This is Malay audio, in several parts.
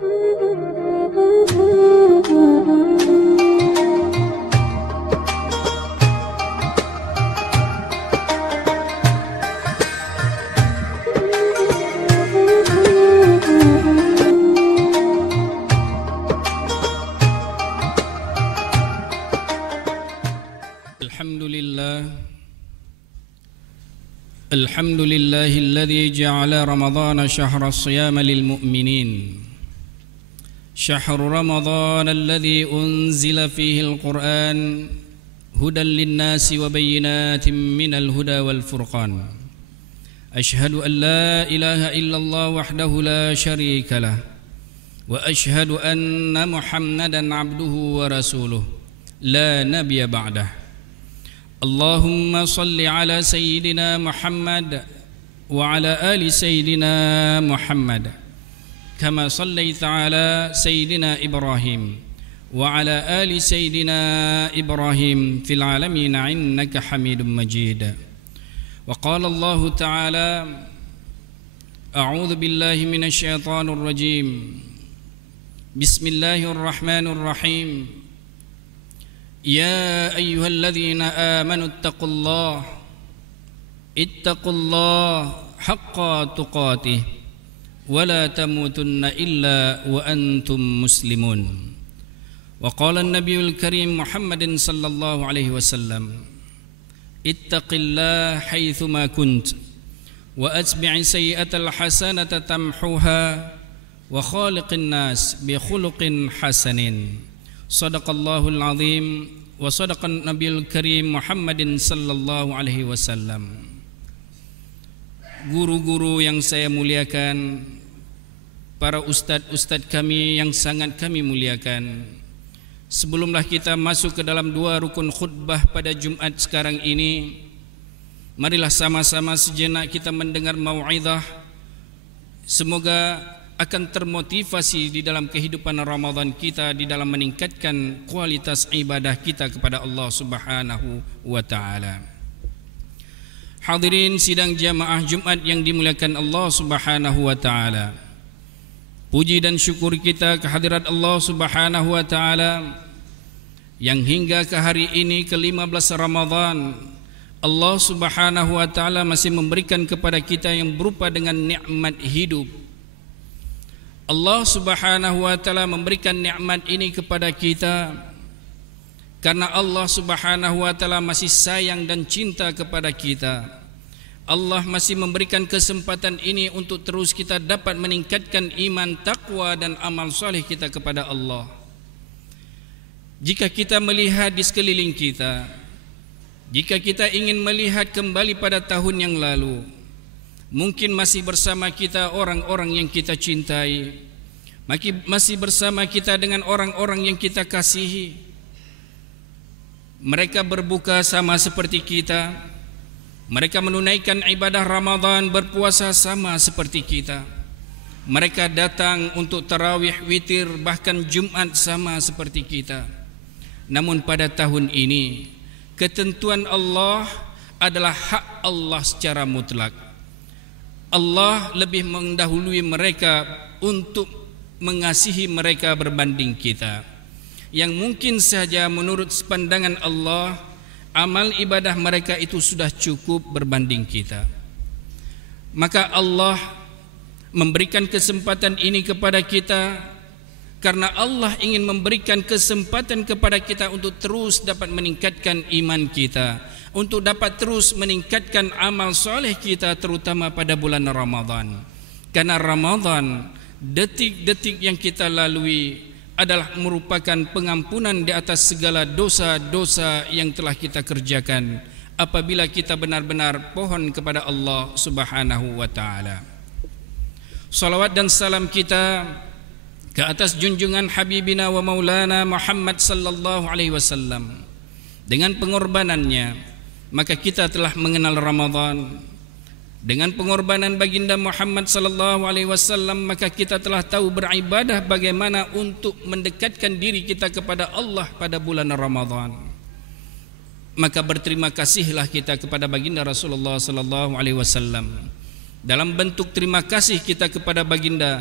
الحمد لله الذي جعل رمضان شهر الصيام للمؤمنين شهر رمضان الذي أنزل فيه القرآن هدى للناس وبينات من الهدى والفرقان أشهد أن لا إله إلا الله وحده لا شريك له وأشهد أن محمدا عبده ورسوله لا نبي بعده اللهم صل على سيدنا محمد وعلى آل سيدنا محمد كما صليت على سيدنا إبراهيم وعلى آل سيدنا إبراهيم في العالمين إنك حميد مجيد وقال الله تعالى أعوذ بالله من الشيطان الرجيم بسم الله الرحمن الرحيم يا أيها الذين آمنوا اتقوا الله حق تقاته ولا تموتن إلا وأنتم مسلمون وقال النبي الكريم محمد صلى الله عليه وسلم اتق الله حيثما كنت وأتبع سيئة الحسنة تمحوها وخالق الناس بخلق حسن صدق الله العظيم وصدق النبي الكريم محمد sallallahu alaihi wasallam. Guru-guru yang saya muliakan, para ustadz-ustadz kami yang sangat kami muliakan, sebelumlah kita masuk ke dalam dua rukun khutbah pada Jumat sekarang ini, marilah sama-sama sejenak kita mendengar mau'izah. Semoga akan termotivasi di dalam kehidupan Ramadan kita, di dalam meningkatkan kualitas ibadah kita kepada Allah Subhanahu wa taala. Hadirin sidang jamaah Jumat yang dimuliakan Allah Subhanahu wa taala. Puji dan syukur kita kehadirat Allah Subhanahu wa taala yang hingga ke hari ini ke-15 Ramadan Allah Subhanahu wa taala masih memberikan kepada kita yang berupa dengan nikmat hidup. Allah Subhanahu wa taala memberikan nikmat ini kepada kita karena Allah Subhanahu wa taala masih sayang dan cinta kepada kita. Allah masih memberikan kesempatan ini untuk terus kita dapat meningkatkan iman, takwa dan amal soleh kita kepada Allah. Jika kita melihat di sekeliling kita, jika kita ingin melihat kembali pada tahun yang lalu, mungkin masih bersama kita orang-orang yang kita cintai, masih bersama kita dengan orang-orang yang kita kasihi. Mereka berbuka sama seperti kita, mereka menunaikan ibadah Ramadan, berpuasa sama seperti kita, mereka datang untuk tarawih, witir, bahkan Jumat sama seperti kita. Namun pada tahun ini ketentuan Allah adalah hak Allah secara mutlak. Allah lebih mendahului mereka untuk mengasihi mereka berbanding kita, yang mungkin saja menurut pandangan Allah amal ibadah mereka itu sudah cukup berbanding kita. Maka Allah memberikan kesempatan ini kepada kita karena Allah ingin memberikan kesempatan kepada kita untuk terus dapat meningkatkan iman kita, untuk dapat terus meningkatkan amal soleh kita, terutama pada bulan Ramadan. Karena Ramadan, detik-detik yang kita lalui adalah merupakan pengampunan di atas segala dosa-dosa yang telah kita kerjakan apabila kita benar-benar pohon kepada Allah Subhanahu wa taala. Salawat dan salam kita ke atas junjungan Habibina wa Maulana Muhammad sallallahu alaihi wasallam. Dengan pengorbanannya maka kita telah mengenal Ramadan. Dengan pengorbanan baginda Muhammad sallallahu alaihi wasallam maka kita telah tahu beribadah bagaimana untuk mendekatkan diri kita kepada Allah pada bulan Ramadan. Maka berterima kasihlah kita kepada baginda Rasulullah sallallahu alaihi wasallam. Dalam bentuk terima kasih kita kepada baginda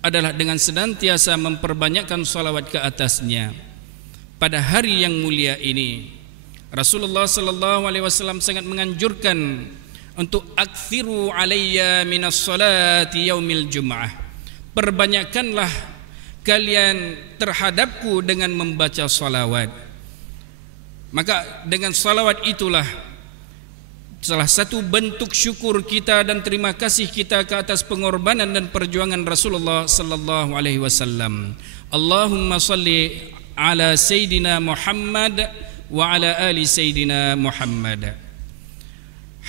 adalah dengan senantiasa memperbanyakkan salawat ke atasnya. Pada hari yang mulia ini Rasulullah sallallahu alaihi wasallam sangat menganjurkan untuk aktsiru alayya minas salati yaumil jum'ah. Perbanyakkanlah kalian terhadapku dengan membaca salawat. Maka dengan salawat itulah salah satu bentuk syukur kita dan terima kasih kita ke atas pengorbanan dan perjuangan Rasulullah sallallahu alaihi wasallam. Allahumma salli ala sayyidina Muhammad wa ala ali sayyidina Muhammad.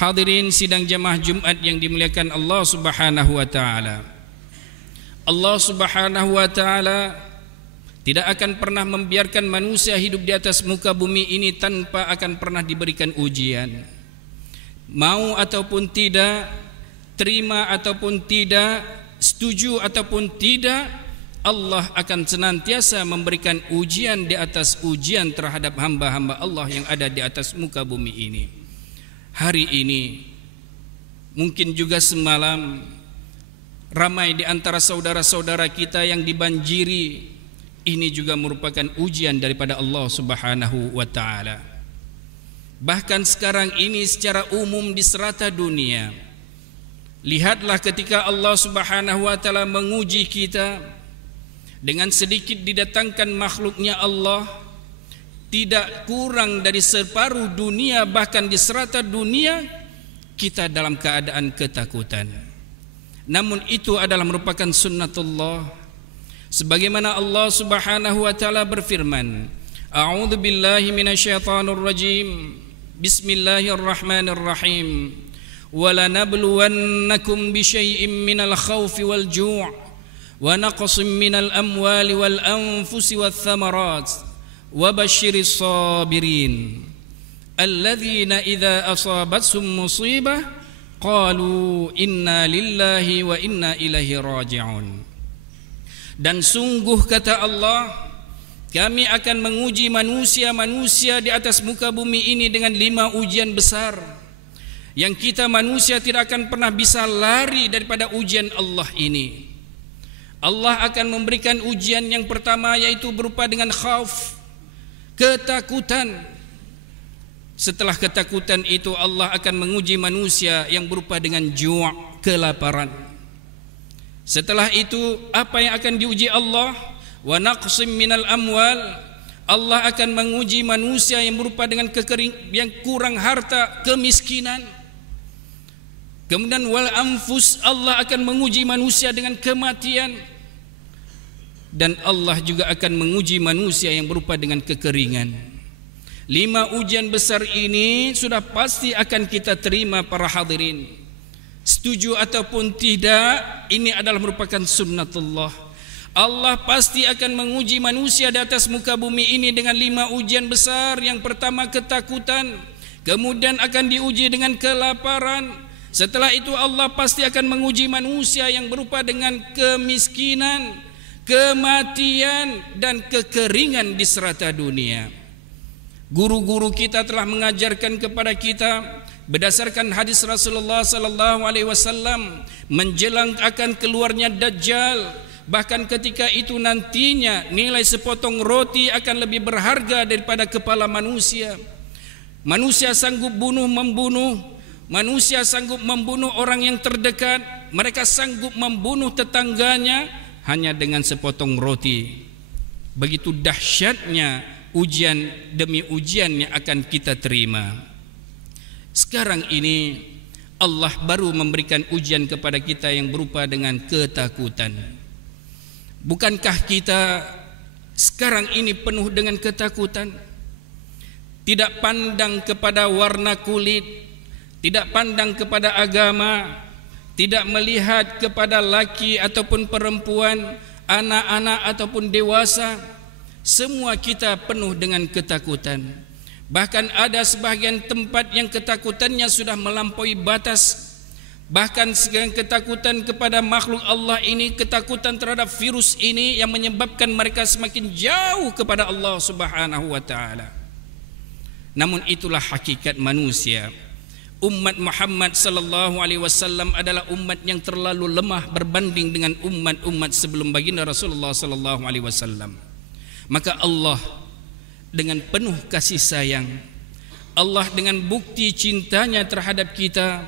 Hadirin sidang jamaah Jumat yang dimuliakan Allah Subhanahu wa taala. Allah Subhanahu wa taala tidak akan pernah membiarkan manusia hidup di atas muka bumi ini tanpa akan pernah diberikan ujian. Mau ataupun tidak, terima ataupun tidak, setuju ataupun tidak, Allah akan senantiasa memberikan ujian di atas ujian terhadap hamba-hamba Allah yang ada di atas muka bumi ini. Hari ini, mungkin juga semalam, ramai di antara saudara-saudara kita yang dibanjiri. Ini juga merupakan ujian daripada Allah Subhanahu wa ta'ala. Bahkan sekarang ini secara umum di serata dunia, lihatlah ketika Allah Subhanahu wa ta'ala menguji kita, dengan sedikit didatangkan makhluknya Allah, tidak kurang dari separuh dunia, bahkan di serata dunia kita dalam keadaan ketakutan. Namun itu adalah merupakan sunnatullah. Sebagaimana Allah Subhanahu wa ta'ala berfirman, A'udzu billahi minasyaitonir rajim. Bismillahirrahmanirrahim. Walanabluwannakum bisyai'im minal khawfi wal ju' wa naqsim minal amwali wal anfusi wath thamarat wa basyiris sabirin alladzina idza asabathum musibah qalu inna lillahi wa inna ilaihi raji'un. Dan sungguh kata Allah, kami akan menguji manusia-manusia di atas muka bumi ini dengan 5 ujian besar yang kita manusia tidak akan pernah bisa lari daripada ujian Allah ini. Allah akan memberikan ujian yang pertama, yaitu berupa dengan khauf, ketakutan. Setelah ketakutan itu Allah akan menguji manusia yang berupa dengan ju', kelaparan. Setelah itu apa yang akan diuji Allah? Wa naqsim minal amwal, Allah akan menguji manusia yang berupa dengan yang kurang harta, kemiskinan. Kemudian wal anfus, Allah akan menguji manusia dengan kematian. Dan Allah juga akan menguji manusia yang berupa dengan kekeringan. 5 ujian besar ini sudah pasti akan kita terima para hadirin. Setuju ataupun tidak, ini adalah merupakan sunnatullah. Allah pasti akan menguji manusia di atas muka bumi ini dengan 5 ujian besar. Yang pertama ketakutan, kemudian akan diuji dengan kelaparan. Setelah itu Allah pasti akan menguji manusia yang berupa dengan kemiskinan, kematian, dan kekeringan di serata dunia. Guru-guru kita telah mengajarkan kepada kita berdasarkan hadis Rasulullah sallallahu alaihi wasallam menjelang akan keluarnya Dajjal. Bahkan ketika itu nantinya nilai sepotong roti akan lebih berharga daripada kepala manusia. Manusia sanggup membunuh, manusia sanggup membunuh orang yang terdekat, mereka sanggup membunuh tetangganya hanya dengan sepotong roti. Begitu dahsyatnya ujian demi ujian yang akan kita terima. Sekarang ini Allah baru memberikan ujian kepada kita yang berupa dengan ketakutan. Bukankah kita sekarang ini penuh dengan ketakutan? Tidak pandang kepada warna kulit, tidak pandang kepada agama, tidak melihat kepada laki ataupun perempuan, anak-anak ataupun dewasa. Semua kita penuh dengan ketakutan. Bahkan ada sebahagian tempat yang ketakutannya sudah melampaui batas. Bahkan segala ketakutan kepada makhluk Allah ini, ketakutan terhadap virus ini yang menyebabkan mereka semakin jauh kepada Allah Subhanahu wa ta'ala. Namun itulah hakikat manusia. umat Muhammad sallallahu alaihi wasallam adalah umat yang terlalu lemah berbanding dengan umat-umat sebelum baginda Rasulullah sallallahu alaihi wasallam. Maka Allah dengan penuh kasih sayang, Allah dengan bukti cintanya terhadap kita,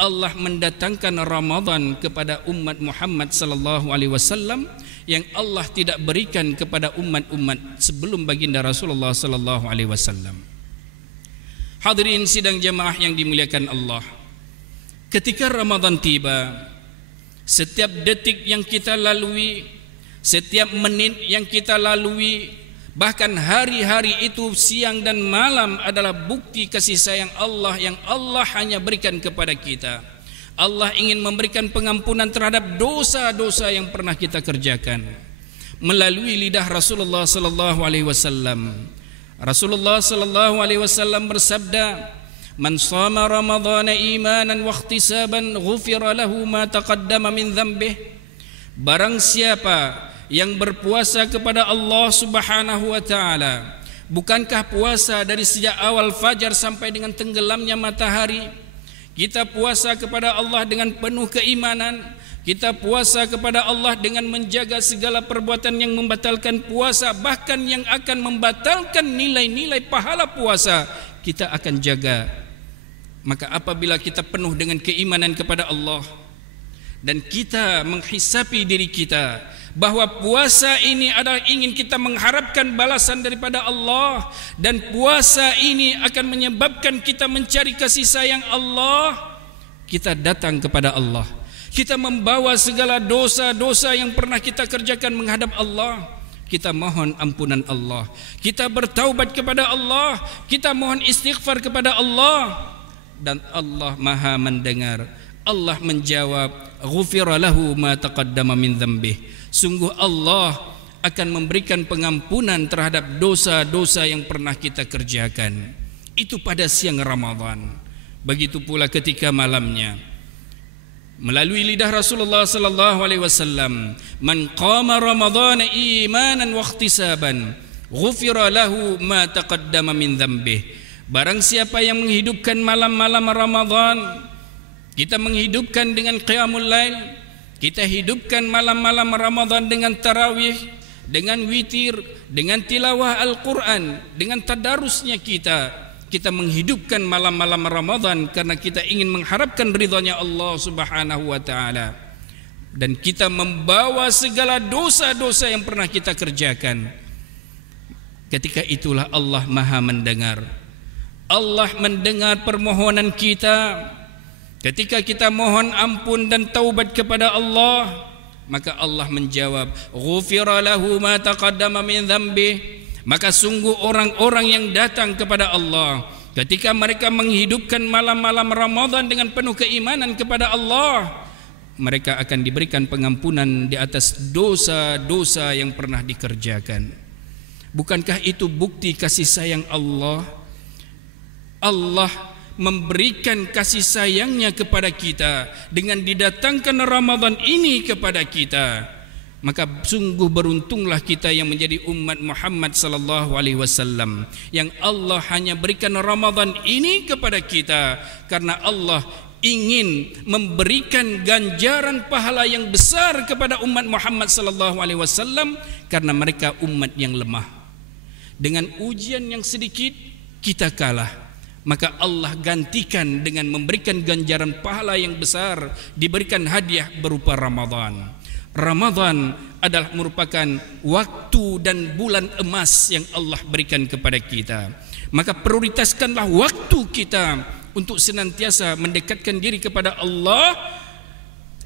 Allah mendatangkan Ramadan kepada umat Muhammad sallallahu alaihi wasallam yang Allah tidak berikan kepada umat-umat sebelum baginda Rasulullah sallallahu alaihi wasallam. Hadirin sidang jamaah yang dimuliakan Allah, ketika Ramadan tiba, setiap detik yang kita lalui, setiap menit yang kita lalui, bahkan hari-hari itu siang dan malam adalah bukti kasih sayang Allah yang Allah hanya berikan kepada kita. Allah ingin memberikan pengampunan terhadap dosa-dosa yang pernah kita kerjakan melalui lidah Rasulullah sallallahu alaihi wasallam. Rasulullah sallallahu alaihi wasallam bersabda, "Man shama Ramadhana imanan wa ihtisaban ghufira lahu ma taqaddama min dhanbih." Barang siapa yang berpuasa kepada Allah Subhanahu wa taala, bukankah puasa dari sejak awal fajar sampai dengan tenggelamnya matahari? Kita puasa kepada Allah dengan penuh keimanan. Kita puasa kepada Allah dengan menjaga segala perbuatan yang membatalkan puasa, bahkan yang akan membatalkan nilai-nilai pahala puasa kita akan jaga. Maka apabila kita penuh dengan keimanan kepada Allah dan kita menghisapi diri kita bahwa puasa ini adalah ingin kita mengharapkan balasan daripada Allah, dan puasa ini akan menyebabkan kita mencari kasih sayang Allah, kita datang kepada Allah, kita membawa segala dosa-dosa yang pernah kita kerjakan menghadap Allah, kita mohon ampunan Allah, kita bertaubat kepada Allah, kita mohon istighfar kepada Allah, dan Allah Maha mendengar. Allah menjawab, "Ghufira lahu ma taqaddama min dhanbih." Sungguh Allah akan memberikan pengampunan terhadap dosa-dosa yang pernah kita kerjakan. Itu pada siang Ramadan. Begitu pula ketika malamnya, melalui lidah Rasulullah sallallahu alaihi wasallam, "Man qama Ramadhana imanan wa ihtisaban, ghufira lahu ma taqaddama min dhanbih." Barang siapa yang menghidupkan malam-malam Ramadan, kita menghidupkan dengan qiyamul lail, kita hidupkan malam-malam Ramadan dengan tarawih, dengan witir, dengan tilawah Al-Quran, dengan tadarusnya kita menghidupkan malam-malam Ramadan karena kita ingin mengharapkan ridhanya Allah Subhanahu wa taala, dan kita membawa segala dosa-dosa yang pernah kita kerjakan. Ketika itulah Allah Maha mendengar. Allah mendengar permohonan kita. Ketika kita mohon ampun dan taubat kepada Allah, maka Allah menjawab, "Ghufira lahu ma taqaddama min dhanbih." Maka sungguh orang-orang yang datang kepada Allah ketika mereka menghidupkan malam-malam Ramadan dengan penuh keimanan kepada Allah, mereka akan diberikan pengampunan di atas dosa-dosa yang pernah dikerjakan. Bukankah itu bukti kasih sayang Allah? Allah memberikan kasih sayangnya kepada kita dengan didatangkan Ramadan ini kepada kita. Maka sungguh beruntunglah kita yang menjadi umat Muhammad sallallahu alaihi wasallam, yang Allah hanya berikan Ramadan ini kepada kita karena Allah ingin memberikan ganjaran pahala yang besar kepada umat Muhammad sallallahu alaihi wasallam karena mereka umat yang lemah. Dengan ujian yang sedikit kita kalah, maka Allah gantikan dengan memberikan ganjaran pahala yang besar, diberikan hadiah berupa Ramadan. Ramadan adalah merupakan waktu dan bulan emas yang Allah berikan kepada kita. Maka prioritaskanlah waktu kita untuk senantiasa mendekatkan diri kepada Allah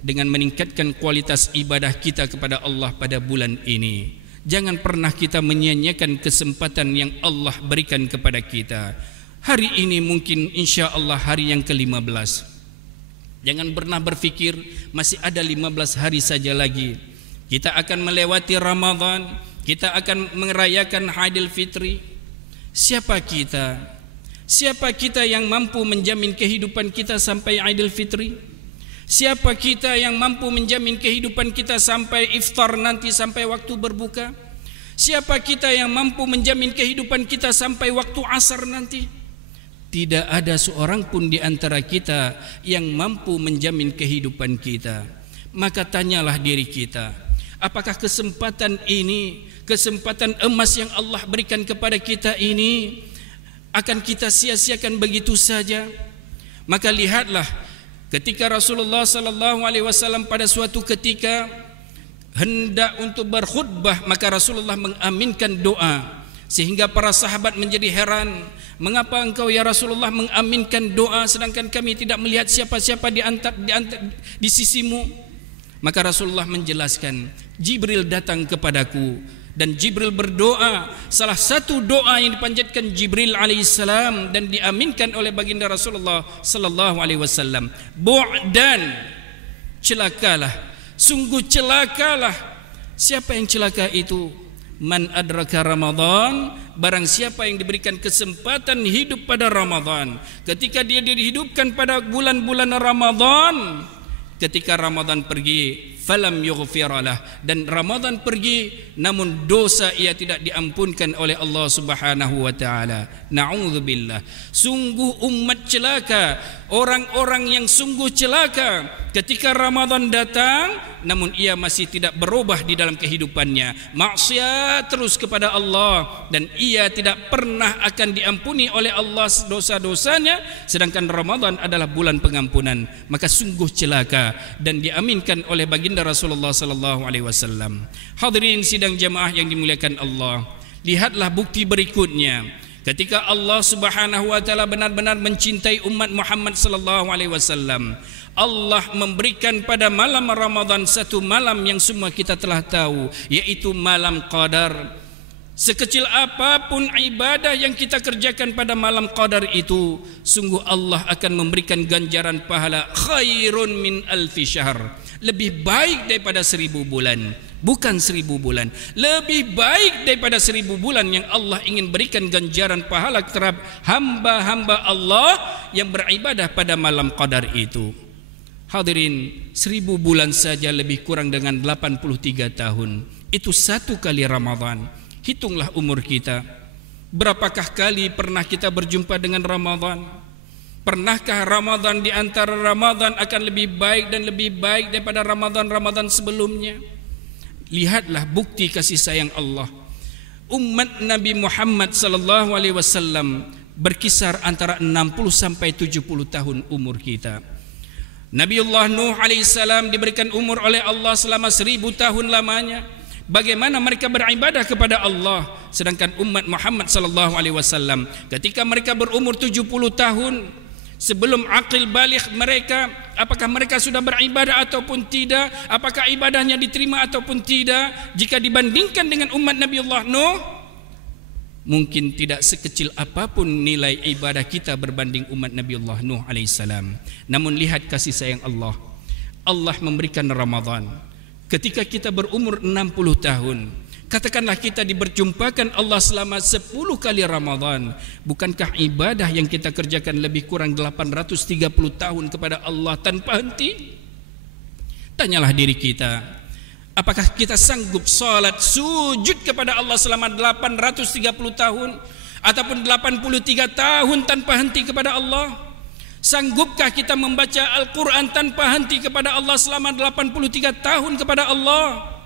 dengan meningkatkan kualitas ibadah kita kepada Allah pada bulan ini. Jangan pernah kita menyia-nyiakan kesempatan yang Allah berikan kepada kita. Hari ini mungkin insya Allah hari yang ke-15. Jangan pernah berfikir masih ada 15 hari saja lagi. Kita akan melewati Ramadan, kita akan merayakan Aidil Fitri. Siapa kita? Siapa kita yang mampu menjamin kehidupan kita sampai Aidil Fitri? Siapa kita yang mampu menjamin kehidupan kita sampai iftar nanti, sampai waktu berbuka? Siapa kita yang mampu menjamin kehidupan kita sampai waktu asar nanti? tidak ada seorang pun di antara kita yang mampu menjamin kehidupan kita. Maka tanyalah diri kita, apakah kesempatan ini, kesempatan emas yang Allah berikan kepada kita ini akan kita sia-siakan begitu saja? Maka lihatlah ketika Rasulullah sallallahu alaihi wasallam pada suatu ketika hendak untuk berkhutbah, maka Rasulullah mengaminkan doa sehingga para sahabat menjadi heran, mengapa engkau ya Rasulullah mengaminkan doa sedangkan kami tidak melihat siapa-siapa di sisimu? Maka Rasulullah menjelaskan, Jibril datang kepadaku dan Jibril berdoa. Salah satu doa yang dipanjatkan Jibril alaihissalam dan diaminkan oleh baginda Rasulullah sallallahu alaihi wasallam, bu'dan, celakalah, sungguh celakalah. Siapa yang celaka itu? Man adraka Ramadan, barang siapa yang diberikan kesempatan hidup pada Ramadan, ketika dia dihidupkan pada bulan-bulan Ramadan, ketika Ramadan pergi, falam yughfiralah, dan Ramadan pergi namun dosa ia tidak diampunkan oleh Allah Subhanahu wa taala. Na'udzubillah. Sungguh umat celaka, orang-orang yang sungguh celaka ketika Ramadan datang namun ia masih tidak berubah di dalam kehidupannya, maksiat terus kepada Allah, dan ia tidak pernah akan diampuni oleh Allah dosa-dosanya, sedangkan Ramadan adalah bulan pengampunan. Maka sungguh celaka, dan diaminkan oleh baginda Rasulullah sallallahu alaihi wasallam. Hadirin sidang jamaah yang dimuliakan Allah, lihatlah bukti berikutnya. Ketika Allah Subhanahu wa taala benar-benar mencintai umat Muhammad sallallahu alaihi wasallam, Allah memberikan pada malam Ramadan satu malam yang semua kita telah tahu, yaitu malam Qadar. Sekecil apapun ibadah yang kita kerjakan pada malam Qadar itu, sungguh Allah akan memberikan ganjaran pahala khairun min alfi syahr, lebih baik daripada 1000 bulan. Bukan 1000 bulan, lebih baik daripada 1000 bulan yang Allah ingin berikan ganjaran pahala terhadap hamba-hamba Allah yang beribadah pada malam Qadar itu. Hadirin, 1000 bulan saja lebih kurang dengan 83 tahun. Itu satu kali Ramadan. Hitunglah umur kita. Berapakah kali pernah kita berjumpa dengan Ramadan? Pernahkah Ramadan di antara Ramadan akan lebih baik dan lebih baik daripada Ramadan-Ramadan sebelumnya? Lihatlah bukti kasih sayang Allah. Umat Nabi Muhammad sallallahu alaihi wasallam berkisar antara 60 sampai 70 tahun umur kita. Nabiullah Nuh alaihissalam diberikan umur oleh Allah selama 1000 tahun lamanya. Bagaimana mereka beribadah kepada Allah, sedangkan umat Muhammad sallallahu alaihi wasallam ketika mereka berumur 70 tahun sebelum aqil baligh mereka, apakah mereka sudah beribadah ataupun tidak, apakah ibadahnya diterima ataupun tidak? Jika dibandingkan dengan umat Nabiullah Nuh, mungkin tidak sekecil apapun nilai ibadah kita berbanding umat Nabiullah Nuh alaihissalam. Namun lihat kasih sayang Allah. Allah memberikan Ramadan ketika kita berumur 60 tahun. Katakanlah kita diberjumpakan Allah selama 10 kali Ramadan. Bukankah ibadah yang kita kerjakan lebih kurang 830 tahun kepada Allah tanpa henti? Tanyalah diri kita, apakah kita sanggup salat sujud kepada Allah selama 830 tahun ataupun 83 tahun tanpa henti kepada Allah? Sanggupkah kita membaca Al-Quran tanpa henti kepada Allah selama 83 tahun kepada Allah?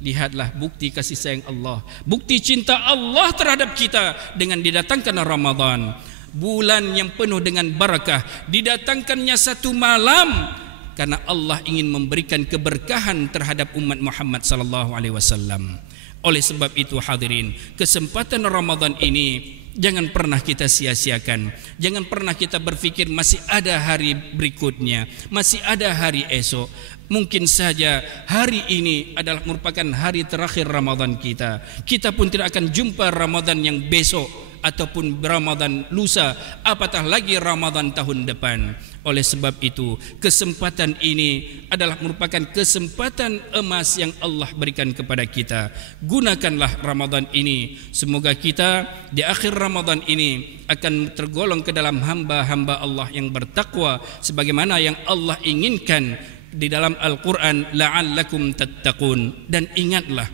Lihatlah bukti kasih sayang Allah, bukti cinta Allah terhadap kita dengan didatangkan Ramadan, bulan yang penuh dengan barakah, didatangkannya satu malam karena Allah ingin memberikan keberkahan terhadap umat Muhammad sallallahu alaihi wasallam. Oleh sebab itu hadirin, kesempatan Ramadan ini jangan pernah kita sia-siakan. Jangan pernah kita berfikir masih ada hari berikutnya, masih ada hari esok. Mungkin saja hari ini adalah merupakan hari terakhir Ramadan kita. Kita pun tidak akan jumpa Ramadan yang besok ataupun Ramadan lusa, apatah lagi Ramadan tahun depan. Oleh sebab itu, kesempatan ini adalah merupakan kesempatan emas yang Allah berikan kepada kita. Gunakanlah Ramadan ini. Semoga kita di akhir Ramadan ini akan tergolong ke dalam hamba-hamba Allah yang bertakwa sebagaimana yang Allah inginkan di dalam Al-Quran, la'allakum tattaqun. Dan ingatlah,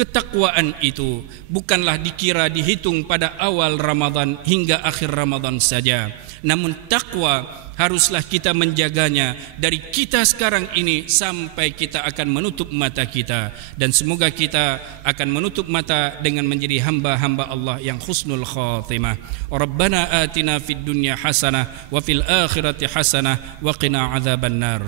Ketakwaan itu bukanlah dikira dihitung pada awal Ramadan hingga akhir Ramadan saja. Namun takwa haruslah kita menjaganya dari kita sekarang ini sampai kita akan menutup mata kita. Dan semoga kita akan menutup mata dengan menjadi hamba-hamba Allah yang husnul khatimah. Rabbana atina fid dunya hasanah wa fil akhirati hasanah wa qina adzabannar.